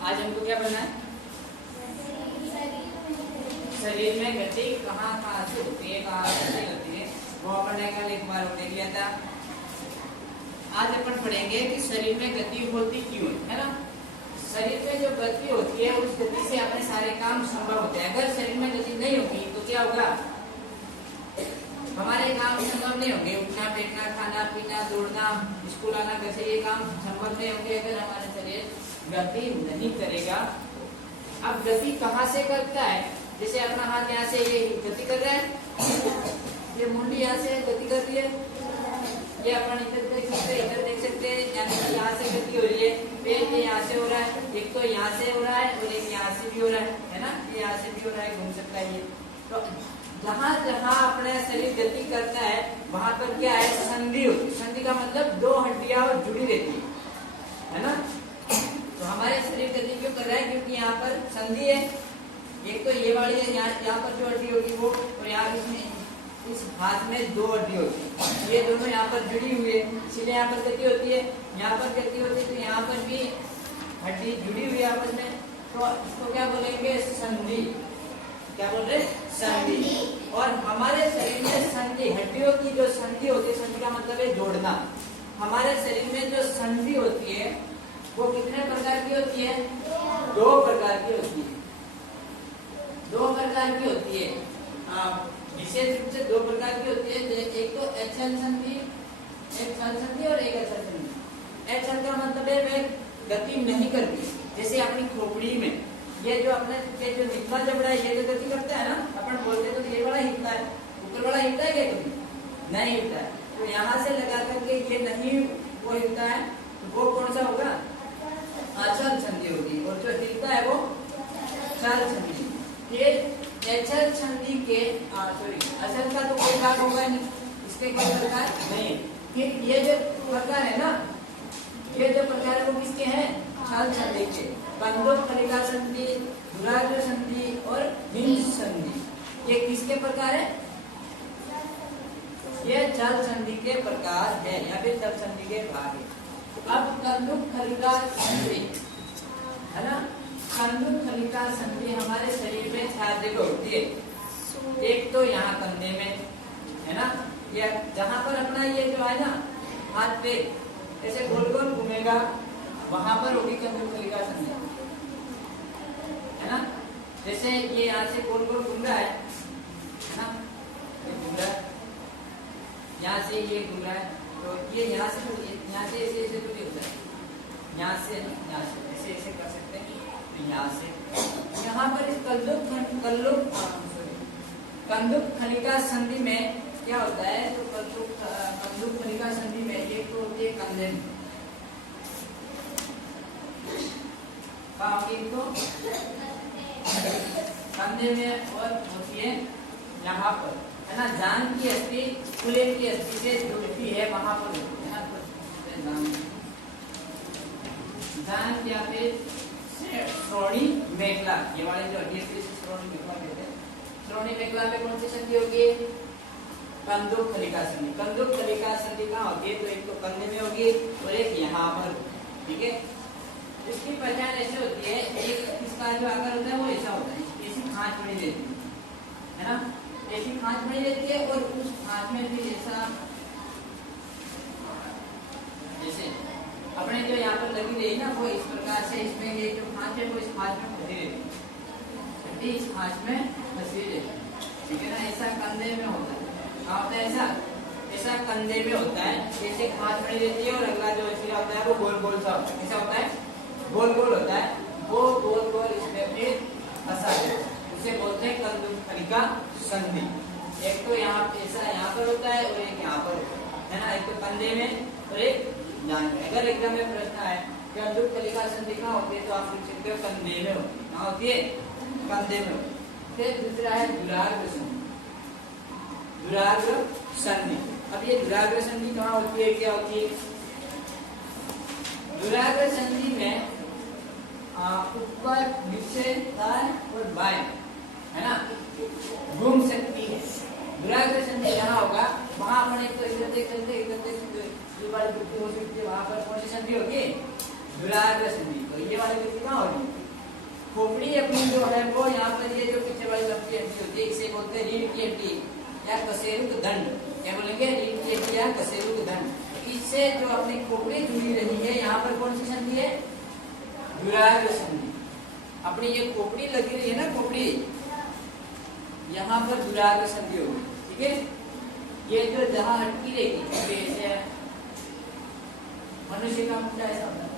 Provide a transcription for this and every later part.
आज हमको क्या पढ़ना है? शरीर में गति कहाँ कहाँ से होती है, कहाँ से होती है, वो अपन ने कल एक बार देख लिया था। आज अपन पढ़ेंगे कि शरीर में गति होती क्यों है ना। शरीर में जो गति होती है उस गति से अपने सारे काम संभव होते हैं। अगर शरीर में गति नहीं होगी तो क्या होगा? हमारे काम संभव नहीं होंगे। उठना बैठना, खाना पीना, दौड़ना, स्कूल आना, घर से ये काम संभव नहीं होंगे अगर हमारा शरीर गति नहीं करेगा। अब गति कहाँ से करता है? जैसे अपना हाथ यहाँ से ये गति कर रहा है, ये मुंडी यहाँ से गति कर रही है, ये अपन इधर देख सकते हैं, इधर देख सकते हैं, यानी यहाँ से गति हो रही है। पेट ये यहाँ से हो रहा है, एक तो यहाँ से हो रहा है और एक यहाँ से भी हो रहा है ना, ये यहाँ से भी हो रहा है, घूम सकता है ये। तो जहाँ जहाँ अपने शरीर गति करता है वहां पर क्या है? संधि होती है। संधि का मतलब दो हड्डियां जुड़ी रहती है ना। तो हमारे शरीर गति क्यों कर रहा है? क्योंकि यहाँ पर संधि है। एक तो ये वाली है, यहाँ पर जो हड्डी होगी वो, और यहाँ इसमें इस हाथ में दो हड्डी होती है, ये दोनों यहाँ पर जुड़ी हुई है, इसलिए यहाँ पर गति होती है। यहाँ पर गति होती है तो यहाँ पर भी हड्डी जुड़ी हुई है आपस में, तो इसको क्या बोलेंगे? संधि। क्या बोल रहे? संधि। और हमारे शरीर में संधि, हड्डियों की जो संधि होती है, संधि का मतलब है जोड़ना। हमारे शरीर में जो संधि होती है वो कितने प्रकार की होती है? दो प्रकार की होती है। दो प्रकार की होती है, विशेष रूप से दो प्रकार की होती है। एक तो एचएल संधि, एक छल संधि और एक एचएल संधि। एचएल का मतलब है वे गति नहीं करती। जैसे अपनी खोपड़ी में ये जो अपने ये जो निचला जबड़ा है ये जो गति करता है ना, अपन बोलते तो ये बड़ा हिलता है, ऊपर वाला हिलता है क्या? कभी नहीं हिलता है। तो यहाँ से लगा करके ये नहीं वो हिलता है, तो वो कौन सा होगा? अचल संधि होगी। और जो हिलता है वो चल संधि। ये एचल संधि के सॉरी अचल का तो कोई भाग होगा नहीं, इसके कोई प्रकार नहीं। फिर ये जो प्रकार है ना, ये जो प्रकार है वो किसके हैं? छल संधि के। कंदोकलिका संधि, दुराग्र संधि और हिंज संधि, ये किसके प्रकार है? ये छल संधि के प्रकार है या फिर छल संधि के भाग है। अब कंदुकलिका संधि है ना। कंदुकलिका संधि हमारे शरीर में 4 जगह होती है। एक तो यहाँ कंधे में है ना, ये जहाँ पर अपना ये जो है ना हाथ पे ऐसे गोल गोल घूमेगा, वहां पर होगी कंदुकलिका संधि है ना। जैसे ये यहाँ से गोल गोल घूम रहा है ना, ये घूम रहा है, यहाँ से ये घूम रहा है, तो ये यहाँ से ऐसे ऐसे तो नहीं होता है, यहाँ से ऐसे ऐसे कर सकते हैं। यहाँ से यहाँ पर इस कंदुकलिका संधि में क्या होता है? तो कंदुकलिका संधि में एक तो होती है कंधे में, तो कंधे में, और होती है यहाँ पर है ना। जान की अस्थि कुले की अस्थि से जुड़ती है, वहां पर होती है ना। जान क्या पे श्रोणी मेखला, ये वाले जो हड्डी है श्रोणी मेखला कहते हैं। श्रोणी मेखला में कौन सी संधि होगी? कंदुकलिका संधि। कंदुकलिका संधि कहाँ होती है? तो एक तो कंधे में होगी और एक यहाँ पर, ठीक है। इसकी पहचान ऐसे होती है, एक इसका जो आकार होता है वो ऐसा होता है, ऐसी खांच बनी रहती है ना, ऐसी खांच बनी रहती है। और उस खांच में भी ऐसा जैसे अपने जो यहाँ पर लगी रही ना, वो इस प्रकार से इसमें ये जो खांच है वो इस खांच में फंसी रहती है, इस खांच में फंसी रहती है, ठीक है ना। ऐसा कंधे में होता है। कहाँ होता है ऐसा कंधे में होता है, जैसे खांच बनी रहती है। और अगला जो ऐसा होता है वो गोल गोल सा होता है, कैसा होता है? गोल गोल होता है, वो गोल गोल इसमें फिर फंसा है, उसे बोलते हैं कंदुकलिका संधि। एक तो यहाँ ऐसा यहाँ पर होता है और एक यहाँ पर है ना, एक तो कंधे में और एक जान में। अगर एग्जाम में प्रश्न है कि कंदुकलिका संधि कहाँ होती है, तो आप पूछ सकते हो कंधे में होती है। कहाँ होती है? कंधे में होती है। फिर दूसरा है दुराग्र संधि। दुराग्र संधि, अब ये दुराग्र संधि कहाँ होती है, क्या होती है? दुराग्र संधि में ऊपर नीचे दाएं और बाएं है ना घूम सकती है। दुराग्र संधि जहाँ होगा वहां अपन एक तो इधर देख सकते, इधर देख सकते, जो वाली बुद्धि हो सकती है, वहां पर कौन सी संधि होगी? दुराग्र संधि। तो तो ये वाली गति कहाँ होगी? खोपड़ी अपनी जो है वो यहाँ पर ये जो पीछे वाली लंबी हड्डी होती है इसे बोलते हैं रीढ़ की हड्डी या कशेरुक दंड। क्या बोलेंगे? रीढ़ की हड्डी या कशेरुक दंड। इससे जो अपनी खोपड़ी जुड़ी रही है यहाँ पर कौन सी संधि है? दुराग्र संधि। अपनी ये खोपड़ी लगी रही है ना, खोपड़ी, यहाँ पर दुराग्र संधि होगी। ठीक है, ये जो जहाँ अटकी रहेगी ऐसे मनुष्य का मुंडा ऐसा होता है,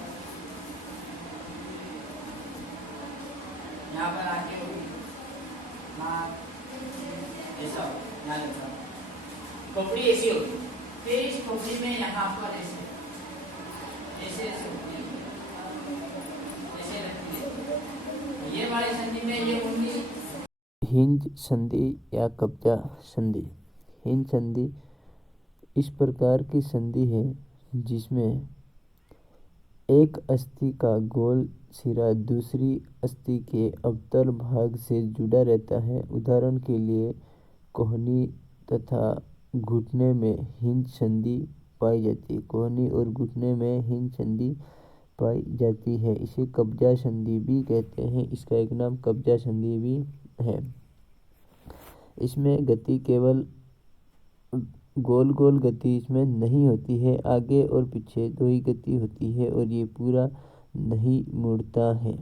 यहाँ पर आके होगी ऐसा ऐसा खोपड़ी ऐसी होगी। फिर इस खोपड़ी में यहाँ पर ऐसे ऐसे ऐसे होती है, ऐसे रखती है। ये वाली संधि में ये होंगी हिंज संधि या कब्जा संधि। हिंज संधि इस प्रकार की संधि है जिसमें एक अस्थि का गोल सिरा दूसरी अस्थि के अवतल भाग से जुड़ा रहता है। उदाहरण के लिए कोहनी तथा घुटने में हिंज संधि पाई जाती है। कोहनी और घुटने में हिंज संधि पाई जाती है। इसे कब्जा संधि भी कहते हैं। इसका एक नाम कब्जा संधि भी है। इसमें गति केवल गोल गोल गति इसमें नहीं होती है, आगे और पीछे दो ही गति होती है और ये पूरा नहीं मुड़ता है।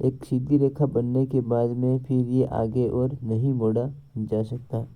एक सीधी रेखा बनने के बाद में फिर ये आगे और नहीं मोड़ा जा सकता।